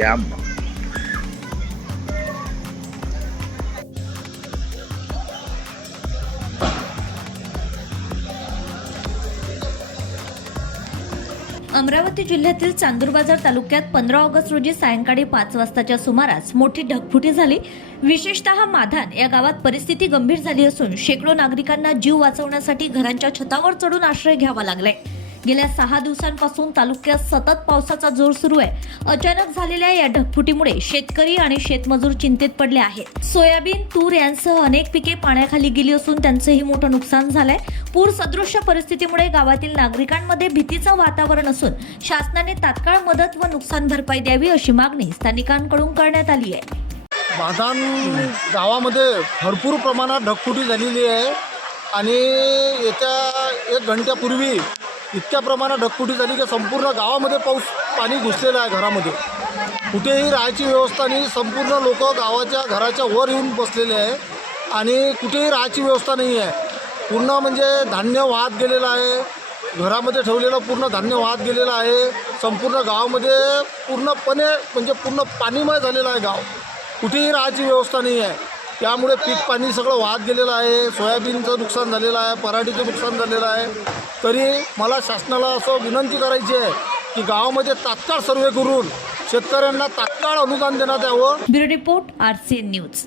श्याम अमरावती जिल्ह्यातील चांदूरबाजार तालुक्यात पंधरा ऑगस्ट रोजी सायंकाळी पाच वाजताच्या सुमारास मोठी ढगफुटी झाली. विशेषतः माधान या गावात परिस्थिती गंभीर झाली असून शेकडो नागरिकांना जीव वाचवण्यासाठी घरांच्या छतावर चढून आश्रय घ्यावा लागलाय. गेल्या सहा दिवसांपासून तालुक्यात सतत पावसाचा जोर सुरू आहे. अचानक झालेल्या या ढगफुटीमुळे शेतकरी आणि शेतमजूर चिंतेत पडले आहेत. सोयाबीन तूर यांसह अनेक पिके पाण्याखाली गेली असून त्यांचंही मोठं नुकसान झालंय. पूर सदृश्य परिस्थितीमुळे गावातील नागरिकांमध्ये भीतीचं वातावरण असून शासनाने तात्काळ मदत व नुकसान भरपाई द्यावी अशी मागणी स्थानिकांकडून करण्यात आली आहे. बाधान गावामध्ये भरपूर प्रमाणात ढगफुटी झालेली आहे. आणि येत्या एक घंट्यापूर्वी इतक्या प्रमाणात ढगफुटी झाली की संपूर्ण गावामध्ये पाऊस पाणी घुसलेलं आहे घरामध्ये. कुठेही राहायची व्यवस्था नाही. संपूर्ण लोक गावाच्या घराच्या वर येऊन बसलेले आहे आणि कुठेही राहायची व्यवस्था नाही आहे. पूर्ण म्हणजे धान्य वाहत गेलेलं आहे. घरामध्ये ठेवलेलं पूर्ण धान्य वाहत गेलेलं आहे. संपूर्ण गावामध्ये पूर्णपणे म्हणजे पूर्ण पाणीमय झालेलं आहे गाव. कुठेही राहायची व्यवस्था नाही आहे. त्यामुळे पीक पाणी सगळं वाहत गेलेलं आहे. सोयाबीनचं नुकसान झालेलं आहे. पराठीचं नुकसान झालेलं आहे. तरी मला शासनाला असं विनंती करायची आहे की गावामध्ये तात्काळ सर्वे करून शेतकऱ्यांना तात्काळ अनुदान देण्यात यावं. Bureau report RCN news.